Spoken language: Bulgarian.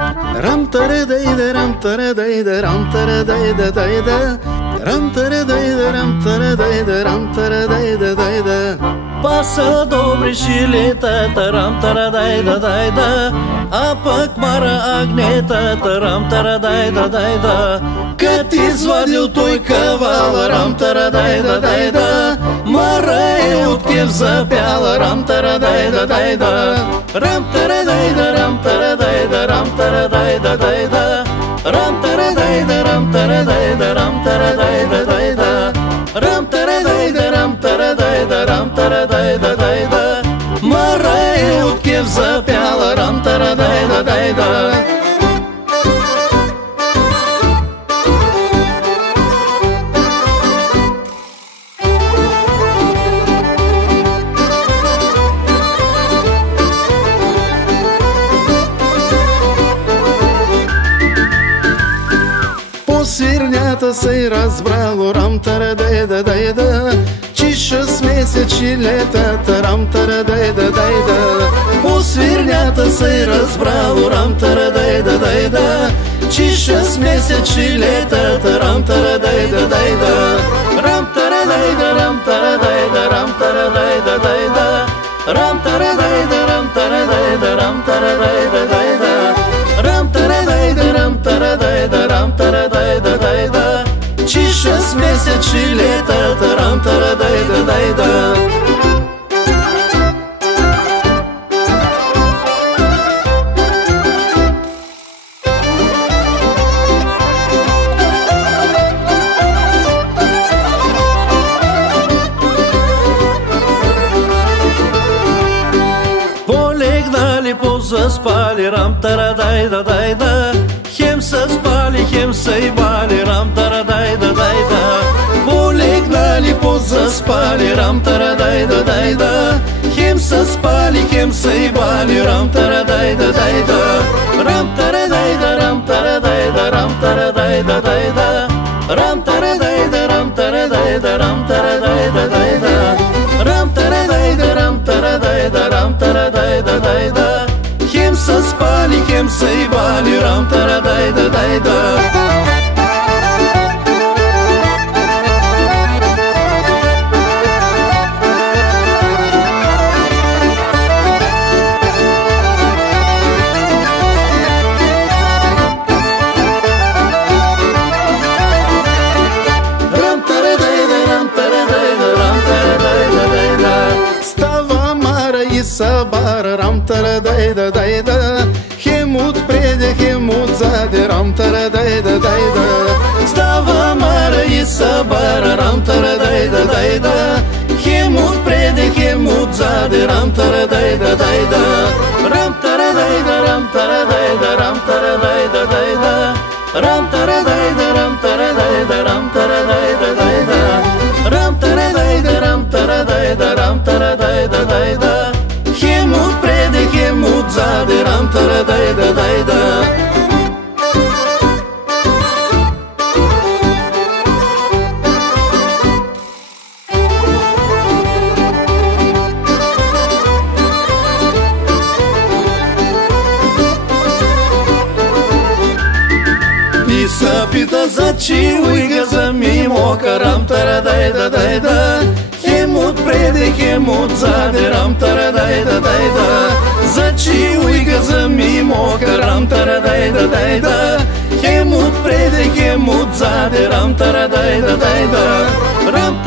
Ram tara dai da ram tara dai da ram tara dai da dai da ram tara dai da ram tara dai da ram tara dai da dai da. Паса добре și лета, тарам тарадай да дай да, а пък мара агнета, тарам тарадай да дай да. Кът извадил той кавала, рам тарадай да дай да, мара е от кев запяла, рам тарадай да дай да. Рам тарадай да рам тарадай да рам тарадай да дай да, рам тарадай да рам тарадай да рам тарадай да дай да. Рам тарадай да рам тарадай да рам тарадай да дай да, мара е от кев запяла, рам тарадай да дай да. По свирнята се разбрало, рам тарадай да дай да, че 6 месечи летата, рам тарадай да дай да. По свирнята се разбрало, рам тарадай да дай да, че 6 месечи летата, рам тарадай да дай да. Рам тарадай да рам тарадай да рам тарадай да дай да, рам тарадай да рам тарадай да рам тарадай да дай да. Рам тарадай да рам тарадай да рам тарадай да дай да, че 6 месечи летата, рам тарадай да дай да. Полегнали, позаспали, рам тарадай да дай да, хем са спали, хем са и бали, рам тарадай да дай да. Полегнали, позаспали, рам тарадай да дай да, хем са спали, хем са и бали, рам тарадай да дай да. Рам тарадай да рам тарадай да рам тарадай да дай да, рам тарадай да рам тарадай да рам тарадай да дай да. Рам тарадай да рам тарадай да рам тарадай да дай да, хем са спали, хем са и бали, рам тарадай да дай да. Сабара, рам тарадай да дай да, хем отпреде, хем отзаде, рам тарадай да дай да. Става мара и сабара, рам тарадай да дай да, хем отпреде, хем отзаде, рам тарадай да дай да. Рам тарадай да рам тарадай да рам тарадай да дай да, рам тарадай да рам тарадай да рам тарадай да дай да. Рам тарадай да рам тарадай да рам тарадай да дай да, хем отпреде, хем отзаде, рам тарадай да дай да. И се пита за чиво и га за мимо, рам тарадай да дай да, хем отпреде, хем отзаде, рам тарадай да дай да. За чиво и га за мимо, рам тарадай да дай да, хем отпреде, хем отзаде, рам тарадай да дай да. Рам